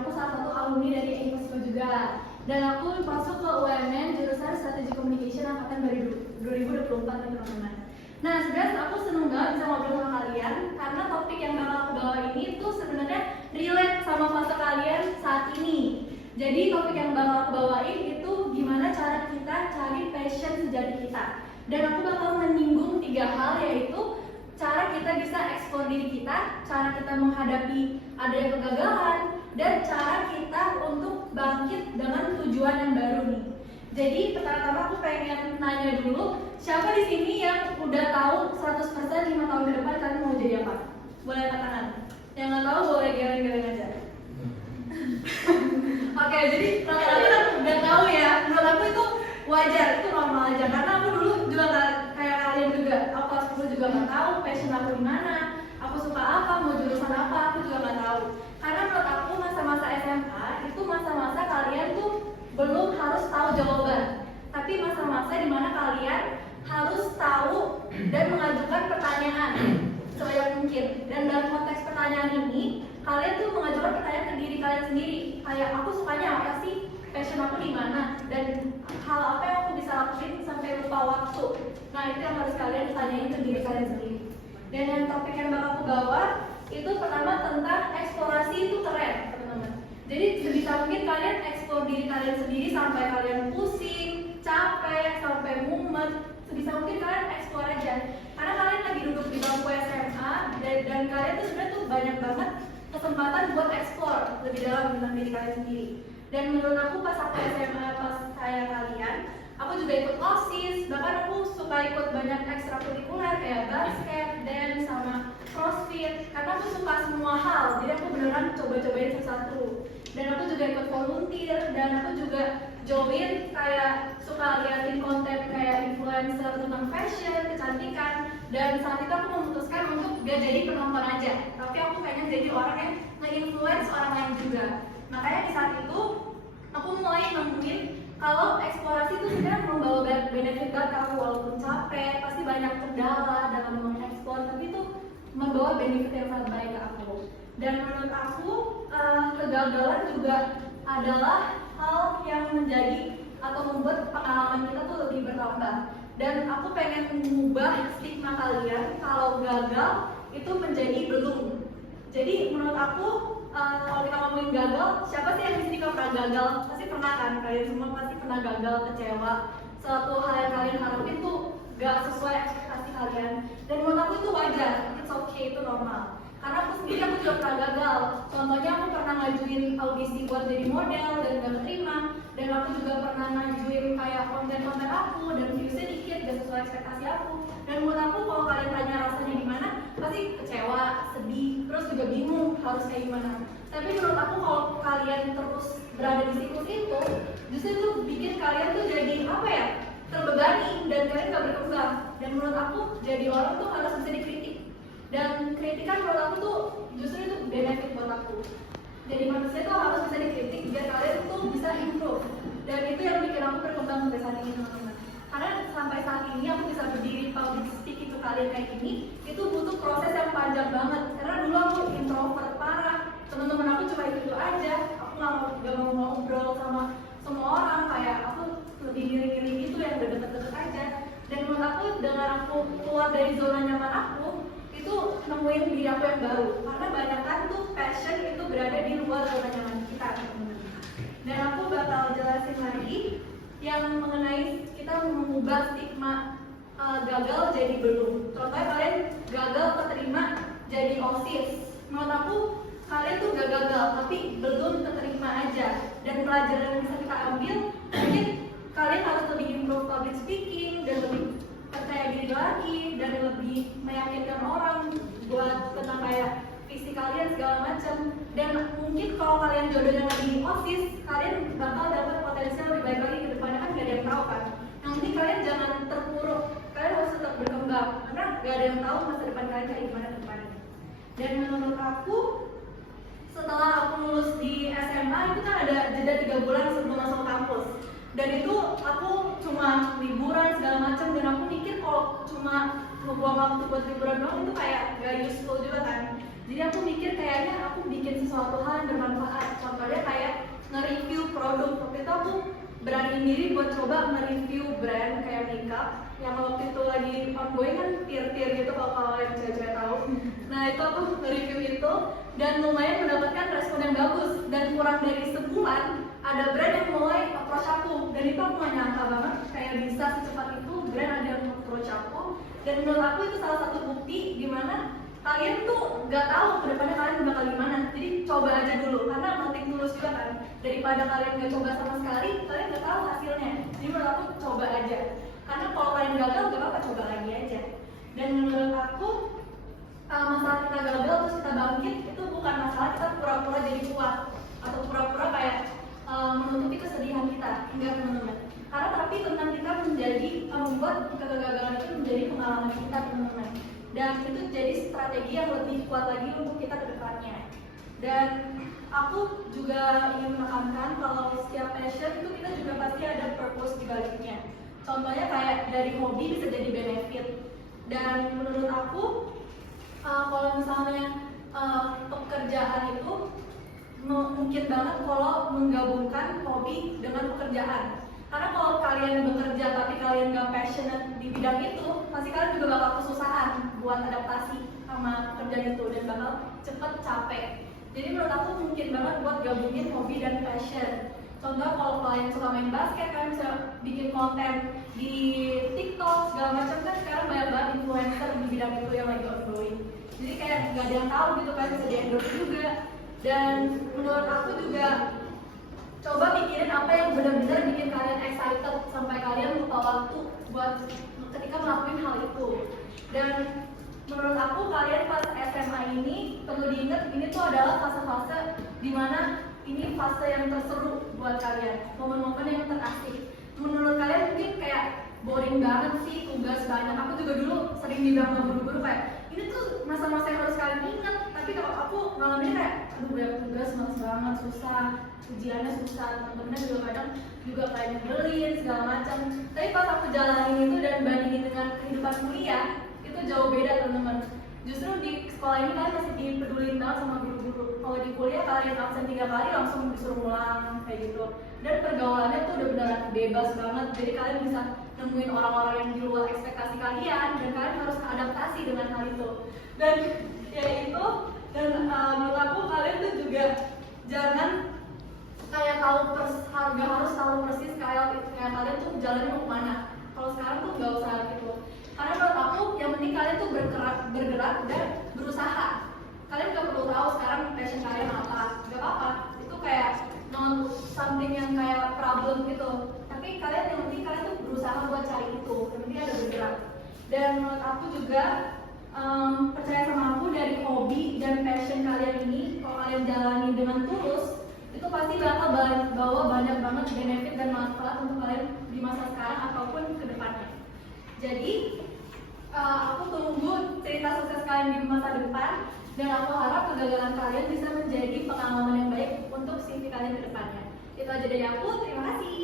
aku salah satu alumni dari Ecosmo juga. Dan aku masuk ke UMN jurusan Strategi Communication angkatan 2024 nih teman-teman. Nah, sebenarnya aku seneng banget bisa ngobrol sama kalian karena topik yang bakal aku bawa ini tuh sebenarnya relate sama fase kalian saat ini. Jadi topik yang bakal aku bawain itu gimana cara kita cari passion sejati kita. Dan aku bakal menyinggung 3 hal, yaitu cara kita bisa eksplor diri kita, cara kita menghadapi adanya kegagalan, dan cara kita untuk bangkit dengan tujuan yang baru nih. Jadi pertama-tama aku pengen nanya dulu, siapa di sini yang udah tahu 100% 5 tahun ke depan kalian mau jadi apa? Boleh angkat tangan. Yang nggak tahu boleh geleng-geleng aja. Oke, jadi rata-rata udah tahu ya. Menurut aku itu wajar, itu normal aja. Karena aku dulu juga kayak kalian juga. Aku kelas 10 juga nggak tahu passion aku di mana, aku suka apa, mau jurusan apa, aku juga nggak tahu. Karena menurut aku masa-masa SMA itu masa-masa kalian tuh belum harus tahu jawaban, tapi masa-masa dimana kalian harus tahu dan mengajukan pertanyaan sebanyak mungkin. Dan dalam konteks pertanyaan ini, kalian tuh mengajukan pertanyaan ke diri kalian sendiri, kayak aku sukanya apa sih, passion aku di mana, dan hal apa yang aku bisa lakuin sampai lupa waktu. Nah, itu yang harus kalian tanyain ke diri kalian sendiri. Dan yang topik yang bakal aku bawa itu pertama tentang eksplorasi itu keren, teman-teman. Jadi sebisa mungkin kalian eksplor diri kalian sendiri sampai kalian pusing, capek, sampai mumet. Sebisa mungkin kalian eksplor aja. Karena kalian lagi duduk di bangku SMA dan kalian tuh sebenarnya tuh banyak banget kesempatan buat eksplor lebih dalam tentang diri kalian sendiri. Dan menurut aku pas aku SMA, pas kayak kalian, aku juga ikut OSIS, bahkan aku suka ikut banyak ekstrakurikuler kayak basket, dance, sama crossfit. Karena aku suka semua hal, jadi aku beneran coba-cobain satu-satu. Dan aku juga ikut volunteer, dan aku juga join kayak suka liatin konten kayak influencer tentang fashion, kecantikan. Dan saat itu aku memutuskan untuk gak jadi penonton aja, tapi aku pengen jadi orang yang nge-influence orang lain juga. Makanya di saat itu aku mulai nemuin kalau eksplorasi itu sebenarnya membawa benefit ke aku, walaupun capek, pasti banyak kendala dalam mengeksplor, tapi itu membawa benefit yang sangat baik ke aku. Dan menurut aku kegagalan juga adalah hal yang menjadi atau membuat pengalaman kita tuh lebih bertambah. Dan aku pengen mengubah stigma kalian kalau gagal itu menjadi belum. Jadi menurut aku kalau kita ngomongin gagal, siapa sih yang di sini nggak pernah gagal? Pasti pernah kan? Kalian semua pasti pernah gagal, kecewa. Suatu hal yang kalian harapin tuh gak sesuai ekspektasi kalian. Dan menurut aku itu wajar, it's okay, itu normal. Karena aku sendiri aku juga pernah gagal. Contohnya aku pernah ngajuin audisi buat jadi model dan gak keterima. Dan aku juga pernah ngajuin kayak konten-konten aku dan viewsnya dikit, gak sesuai ekspektasi aku. Dan menurut aku kalau kalian tanya rasanya gimana, pasti kecewa, sedih, terus juga bingung harus kayak gimana. Tapi menurut aku kalau kalian terus berada di siklus itu, justru itu bikin kalian tuh jadi apa ya, terbebani dan kalian gak berkembang. Dan menurut aku jadi orang tuh harus bisa dikritik. Dan kritikan menurut aku tuh justru itu benefit buat aku. Jadi manusia tuh harus bisa dikritik biar kalian tuh bisa improve. Dan itu yang bikin aku berkembang sampai saat ini, teman-teman. Karena sampai saat ini aku bisa berdiri public speak itu kalian kayak gini, itu butuh proses yang panjang banget. Karena dulu aku introvert parah, teman-teman aku cuma itu aja. Aku gak mau ngobrol sama semua orang, kayak aku lebih diri-diri gitu yang udah deket-deket aja. Dan menurut aku dengan aku keluar dari zona nyaman aku, itu nemuin diri aku yang baru. Karena banyak kan tuh passion itu berada di luar zona nyaman kita, teman-teman. Dan aku bakal jelasin lagi yang mengenai kita mengubah stigma gagal jadi belum. Contohnya kalian gagal keterima jadi OSIS. Menurut aku kalian tuh gak gagal, tapi belum keterima aja. Dan pelajaran yang bisa kita ambil, mungkin kalian harus lebih improve public speaking dan lebih percaya diri lagi dan lebih meyakinkan orang buat tentang kayak visi kalian segala macam. Dan mungkin kalau kalian jodohnya lagi di OSIS, kalian bakal dapat potensial lebih baik lagi ke depannya, kan gak ada yang tahu kan. Yang penting kalian jangan terpuruk, kalian harus tetap berkembang karena gak ada yang tahu masa depan kalian kayak gimana ke depannya. Dan menurut aku setelah aku lulus di SMA itu kan ada jeda 3 bulan sebelum masuk kampus. Dan itu aku cuma liburan segala macam, dan aku mikir kalau cuma ngebuang waktu buat liburan doang itu kayak gak useful juga kan. Jadi aku mikir kayaknya aku bikin sesuatu hal yang bermanfaat. Contohnya awalnya kayak nge-review produk. Waktu itu aku berani diri buat coba nge-review brand kayak makeup yang waktu itu lagi ongoing kan tier-tier gitu kalau yang cewek-cewek tahu. Nah itu aku nge-review itu dan lumayan mendapatkan respon yang bagus, dan kurang dari sebulan ada brand yang mulai approach aku, dan itu aku gak nyangka banget kayak bisa secepat itu brand ada yang approach aku. Dan menurut aku itu salah satu bukti dimana kalian tuh gak tahu kedepannya kalian bakal gimana. Jadi coba aja dulu, karena nothing tulus juga kan, daripada kalian gak coba sama sekali kalian gak tahu hasilnya. Jadi menurut aku coba aja, karena kalau kalian gagal gak apa-apa, coba lagi aja. Dan menurut aku masalah kita gagal terus kita bangkit itu bukan masalah kita pura-pura jadi kuat atau pura-pura kayak menutupi kesedihan kita, enggak teman-teman. Karena tapi tentang kita menjadi membuat kegagalan itu menjadi pengalaman kita teman-teman, dan itu jadi strategi yang lebih kuat lagi untuk kita ke depannya. Dan aku juga ingin menekankan kalau setiap passion itu kita juga pasti ada purpose di baliknya. Contohnya kayak dari hobi bisa jadi benefit. Dan menurut aku kalau misalnya pekerjaan itu mungkin banget kalau menggabungkan hobi dengan pekerjaan. Karena kalau kalian bekerja tapi kalian gak passionate di bidang itu, pasti kalian juga bakal kesusahan buat adaptasi sama pekerjaan itu dan bakal cepet capek. Jadi menurut aku mungkin banget buat gabungin hobi dan passion. Contoh kalau kalian suka main basket, kalian bisa bikin konten di TikTok segala macam, kan sekarang banyak banget influencer di bidang itu yang lagi ongoing. Jadi kayak gak ada yang tahu gitu kan, bisa di endorse juga. Dan menurut aku juga coba pikirin apa yang benar-benar bikin kalian excited sampai kalian lupa waktu buat ketika melakukan hal itu. Dan menurut aku kalian pas SMA ini perlu diingat, ini tuh adalah fase-fase dimana ini fase yang terseru buat kalian, momen-momen yang terasik. Menurut kalian mungkin kayak boring banget sih, tugas banyak. Aku juga dulu sering dibilang sama guru-guru kayak ini tuh masa-masa yang harus kalian ingat. Tapi kalau aku ngalamin kayak aduh banyak tugas, males banget, susah, ujiannya susah, temen-temennya juga kadang juga kayak nyebelin segala macam. Tapi pas aku jalanin itu dan bandingin dengan kehidupan kuliah, itu jauh beda teman-teman. Justru di sekolah ini kalian masih dipedulin banget sama guru-guru. Kalau di kuliah kalian absen 3 kali langsung disuruh ulang kayak gitu. Dan pergaulannya tuh udah beneran bebas banget. Jadi kalian bisa nemuin orang-orang yang di luar ekspektasi kalian, dan kalian harus adaptasi dengan hal itu. Dan ya itu, dan menurut aku kalian tuh juga jangan kayak harga harus tahu persis kayak kalian tuh jalannya mau kemana. Kalau sekarang tuh nggak usah gitu. Karena menurut aku yang penting kalian tuh bergerak dan berusaha. Kalian gak perlu tahu sekarang passion kalian apa, gak apa-apa. Itu kayak not something yang kayak problem gitu. Tapi kalian yang penting kalian tuh berusaha buat cari itu. Yang penting ada bergerak. Dan menurut aku juga percaya sama aku, dari hobi dan passion kalian ini kalau kalian jalani dengan tulus, itu pasti bakal bawa banyak banget benefit dan manfaat untuk kalian di masa sekarang ataupun ke depannya. Jadi aku tunggu cerita sukses kalian di masa depan, dan aku harap kegagalan kalian bisa menjadi pengalaman yang baik untuk CV kalian ke depannya. Itu aja dari aku, terima kasih.